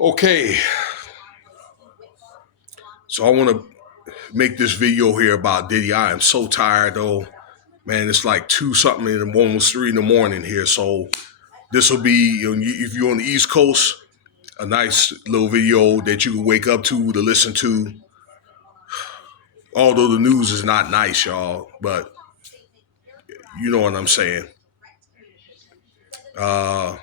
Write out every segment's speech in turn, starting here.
Okay, so I want to make this video here about Diddy. I am so tired though, man. It's like two something in the morning, almost 3 in the morning here. So this will be, if you're on the East Coast, a nice little video that you can wake up to listen to. Although the news is not nice, y'all, but you know what I'm saying. Uh,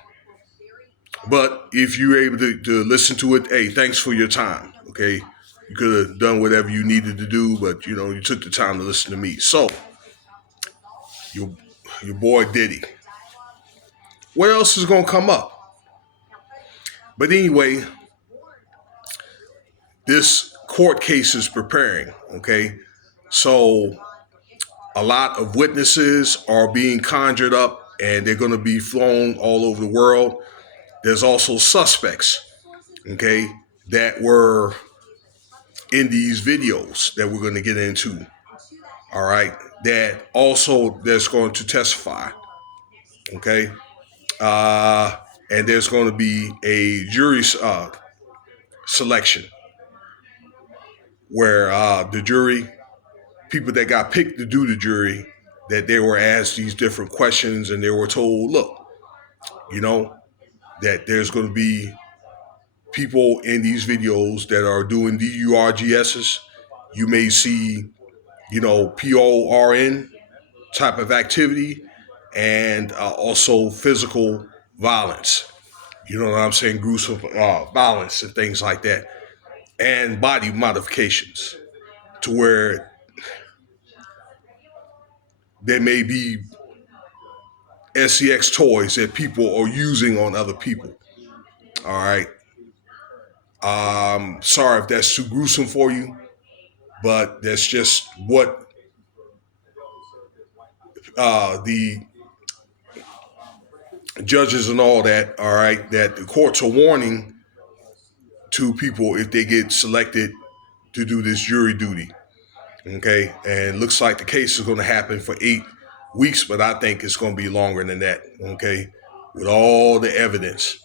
but if you're able to listen to it, hey, thanks for your time. Okay, you could have done whatever you needed to do, but you took the time to listen to me. So your your boy Diddy. What else is gonna come up? But anyway, this court case is preparing. Okay, so a lot of witnesses are being conjured up, and they're going to be flown all over the world. There's also suspects. Okay, that were in these videos that we're going to get into. All right, that also that's going to testify. Okay, uh, and there's going to be a jury selection where the jury, people that got picked to do the jury, that they were asked these different questions and they were told, look, you know, that there's going to be people in these videos that are doing DURGSs. You may see, PORN type of activity and also physical violence. You know what I'm saying? Gruesome violence and things like that. And body modifications to where there may be SEX toys that people are using on other people. All right. Sorry if that's too gruesome for you, but that's just what the judges and all that, all right, that the courts are warning to people if they get selected to do this jury duty. Okay. And looks like the case is going to happen for 8 weeks, but I think it's going to be longer than that. Okay. With all the evidence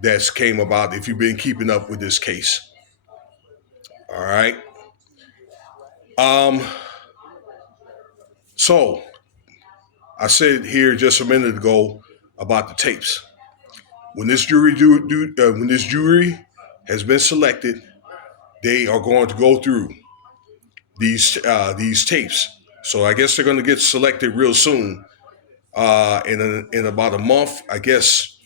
that's came about, if you've been keeping up with this case. All right. Um, so I said here just a minute ago about the tapes. When this jury has been selected, they are going to go through these tapes. So I guess they're going to get selected real soon. In about a month, I guess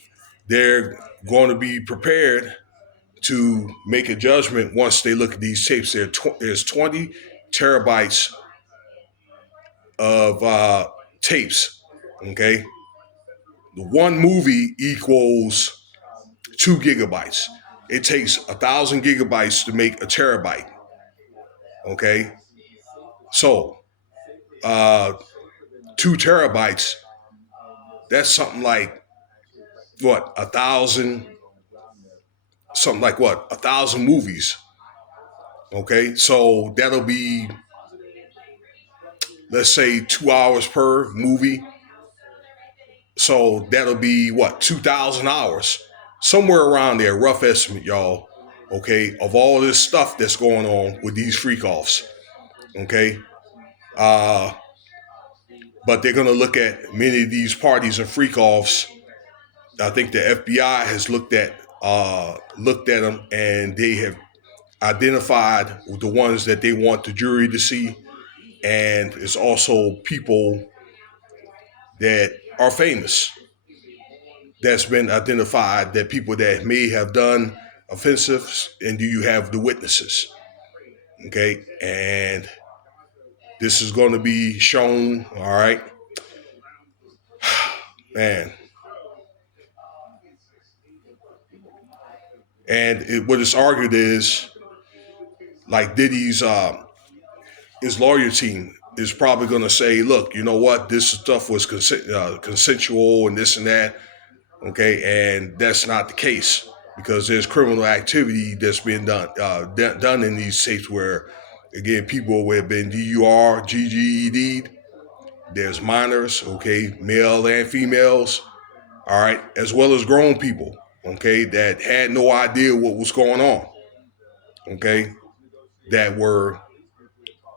they're going to be prepared to make a judgment once they look at these tapes. There's 20 terabytes of tapes. Okay, the one movie equals 2 gigabytes. It takes 1,000 gigabytes to make a terabyte. Okay, so 2 terabytes. That's something like what 1,000. Something like what 1,000 movies. Okay, so that'll be, let's say, 2 hours per movie. So that'll be what 2,000 hours, somewhere around there, rough estimate, y'all. Okay, of all this stuff that's going on with these freakoffs. Okay, uh, but they're gonna look at many of these parties and freakoffs. I think the FBI has looked at them, and they have identified the ones that they want the jury to see, and it's also people that are famous that's been identified, that people that may have done offensives, and do you have the witnesses? Okay, and this is going to be shown. All right, man. And what it's argued is, like Diddy's his lawyer team is probably going to say, look, you know what, this stuff was consensual and this and that. Okay, and that's not the case, because there's criminal activity that's been done in these states where, again, people have been GGED'd. There's minors, okay, male and females, all right, as well as grown people. okay, that had no idea what was going on, okay, that were,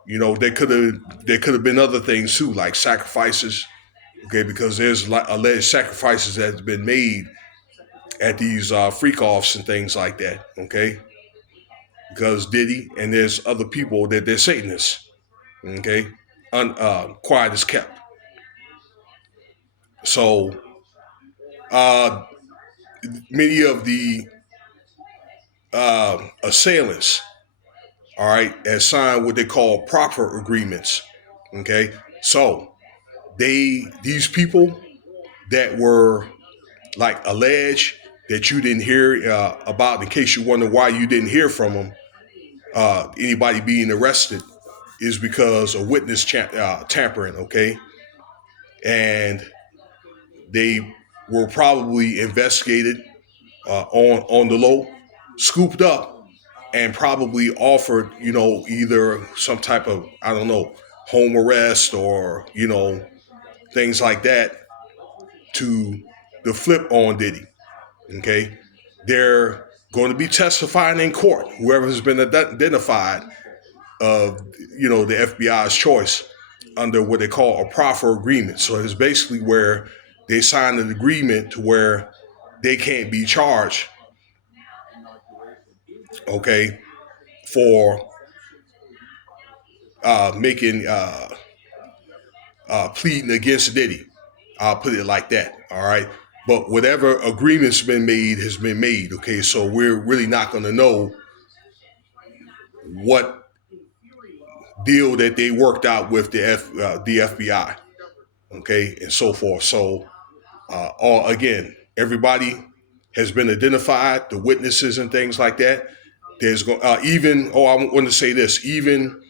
there could have been other things too, like sacrifices, okay, because there's alleged sacrifices that's been made at these freakoffs and things like that, okay, because Diddy and there's other people that they're Satanists, okay, quiet is kept. So uh, many of the assailants, all right, have signed what they call proper agreements, okay. So these people that were like alleged that you didn't hear about, in case you wonder why you didn't hear from them, anybody being arrested, is because of witness tampering, okay, and they were probably investigated on the low, scooped up, and probably offered, either some type of, I don't know, home arrest or things like that to the flip on Diddy. Okay, they're going to be testifying in court. Whoever has been identified of the FBI's choice under what they call a proffer agreement. So it's basically where they sign an agreement to where they can't be charged, okay, for making pleading against Diddy. I'll put it like that. All right. But whatever agreement's been made has been made. Okay. So we're really not going to know what deal that they worked out with the FBI. Okay. And so forth. So, all again, everybody has been identified, the witnesses and things like that. There's even, I want to say this, even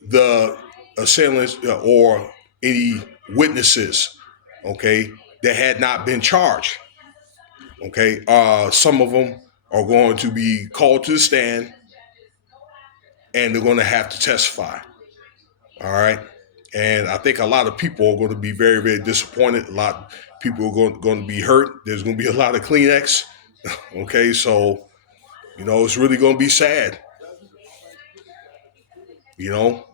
the assailants or any witnesses, okay, that had not been charged. Okay, some of them are going to be called to the stand, and they're going to have to testify. All right, and I think a lot of people are going to be very, very disappointed. A lot of people are going to be hurt. There's going to be a lot of Kleenex. Okay, so it's really going to be sad. You know,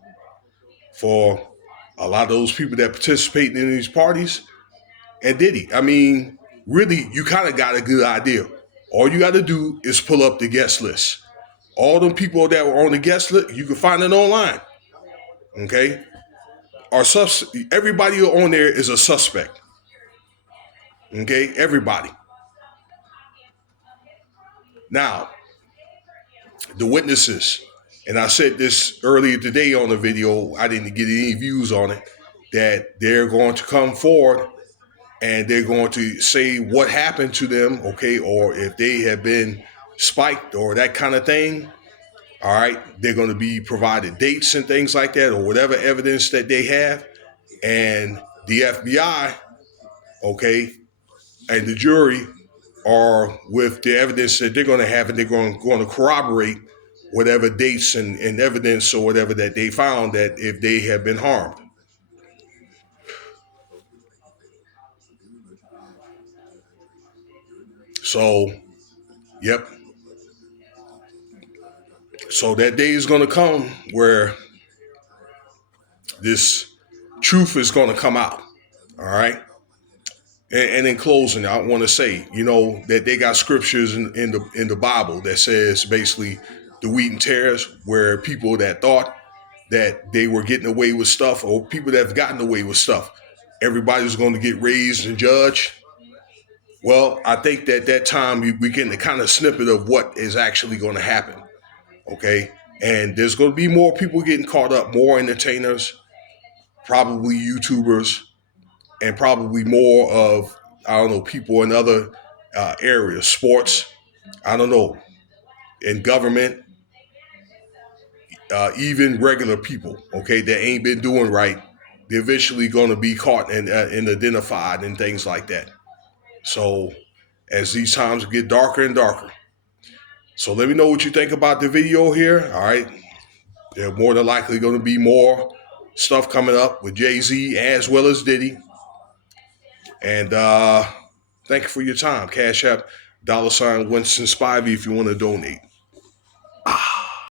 for a lot of those people that participate in these parties. And Diddy, I mean, really, you kind of got a good idea. All you got to do is pull up the guest list. All them people that were on the guest list, you can find it online. Okay, everybody on there is a suspect. Okay, everybody. Now, the witnesses, and I said this earlier today on the video. I didn't get any views on it. That they're going to come forward and they're going to say what happened to them, okay, or if they have been spiked or that kind of thing. All right, they're going to be provided dates and things like that, or whatever evidence that they have, and the FBI, okay, and the jury are with the evidence that they're going to have, and they're going to corroborate whatever dates and evidence or whatever that they found that if they have been harmed. So, yep. So that day is going to come where this truth is going to come out. All right. And in closing, I want to say, that they got scriptures in the Bible that says basically the wheat and tares, where people that thought that they were getting away with stuff, or people that have gotten away with stuff, everybody's going to get raised and judged. Well, I think that time we getting a kind of snippet of what is actually going to happen. Okay. And there's going to be more people getting caught up, more entertainers, probably YouTubers, and probably more of, I don't know, people in other areas, sports, I don't know, in government, even regular people, okay, that ain't been doing right. They're eventually going to be caught and identified and things like that. So as these times get darker and darker. So let me know what you think about the video here. All right. There's more than likely going to be more stuff coming up with Jay-Z as well as Diddy. And Thank you for your time. Cash App, $Winston Spivey if you want to donate.